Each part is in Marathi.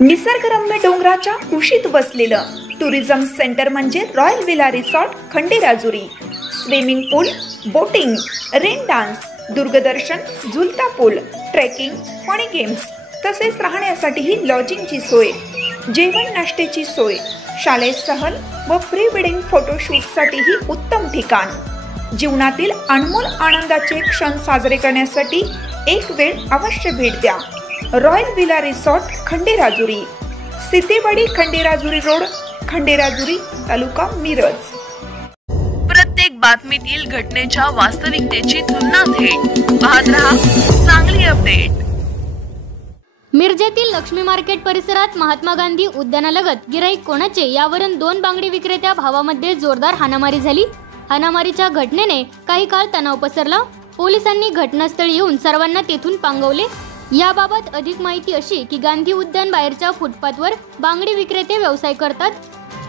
निसर्गरम्य डोंगराच्या कुशीत बसलेलं टुरिझम सेंटर म्हणजे Royal Villa Resort Khanderajuri. Swimming pool, boating, rain dance, दूरदर्शन, झुलता पूल, ट्रेकिंग, फनी गेम्स तसेच राहण्यासाठीही लॉजिंगची सोय, जेवण नाश्त्याची सोय, शालेय सहल व प्री वेडिंग फोटोशूटसाठीही उत्तम ठिकाण। जीवनातील अनमोल आनंदाचे क्षण साजरे करण्यासाठी एक वेळ अवश्य भेट द्या। Royal Villa Resort Khanderajuri, Sitewadi Khanderajuri Road, Khanderajuri, taluka Miraj. प्रत्येक बातमीतील घटनेच्या वास्तविकतेची तुलना थेट पाहत रहा चांगली अपडेट। मिरजेतील लक्ष्मी मार्केट परिसरात महात्मा गांधी उद्यानालगत गिराईक कोणाचे यावरून दोन बांगडी विक्रेत्या भावामध्ये जोरदार हाणामारी झाली। हाणामारीच्या घटनेने काही काळ तणाव पसरला। पोलिसांनी घटनास्थळी येऊन सर्वांना तेथून पांगवले। याबाबत अधिक माहिती अशी की गांधी उद्यान बाहेरच्या फुटपाथवर बांगडी विक्रेते व्यवसाय करतात।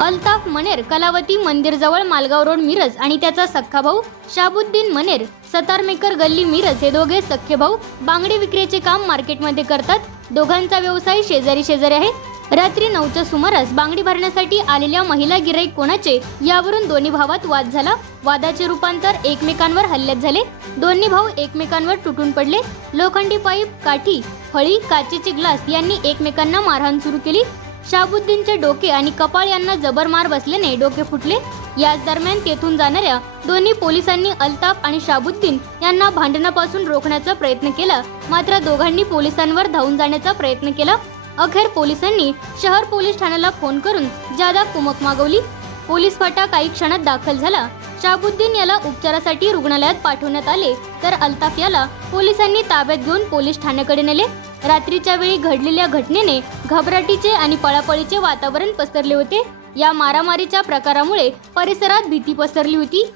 अल्ताफ मनेर कलावती मंदिर जवळ मालगाव रोड मिरज आणि त्याचा सख्खा भाऊ शाबुद्दीन मनेर सतारमेकर गल्ली मिरज हे दोघे सख्खे भाऊ बांगडी विक्रीचे काम मार्केटमध्ये करतात। दोघांचा व्यवसाय शेजारी आहे। रात्री 9च्या सुमारास बांगडी भरण्यासाठी आलेल्या महिला गिराईक कोणाचे यावरून दोन्ही भावात वाद झाला। वादाचे रूपांतर एकमेकांवर हल्ल्यात झाले। दोन्ही भाऊ एकमेकांवर तुटून पडले। लोखंडी पाईप, काठी, फळी, काचेचे ग्लास यांनी एकमेकांना मारहाण सुरू केली। शाबुद्दीनचे डोके आणि कपाळ यांना जबर मार बसल्याने डोके फुटले। याच दरम्यान तेथून जाणाऱ्या दोन्ही पोलिसांनी अल्ताफ आणि शाबुद्दीन यांना भांडणापासून रोखण्याचा प्रयत्न केला, मात्र दोघांनी पोलिसांवर धावून जाण्याचा प्रयत्न केला। अखेर पोलिसांनी शहर पोलीस ठाण्याला फोन करून जादा कुमक मागवली। पोलीस फाटा काही क्षणात दाखल झाला। शाबुद्दीन याला उपचारासाठी रुग्णालयात पाठवण्यात आले, तर अल्ताफ याला पोलिसांनी ताब्यात घेऊन पोलीस ठाण्याकडे नेले। रात्रीच्या वेळी घडलेल्या घटनेने घबराटीचे आणि पळापळीचे वातावरण पसरले होते। या मारामारीच्या प्रकारामुळे परिसरात भीती पसरली होती।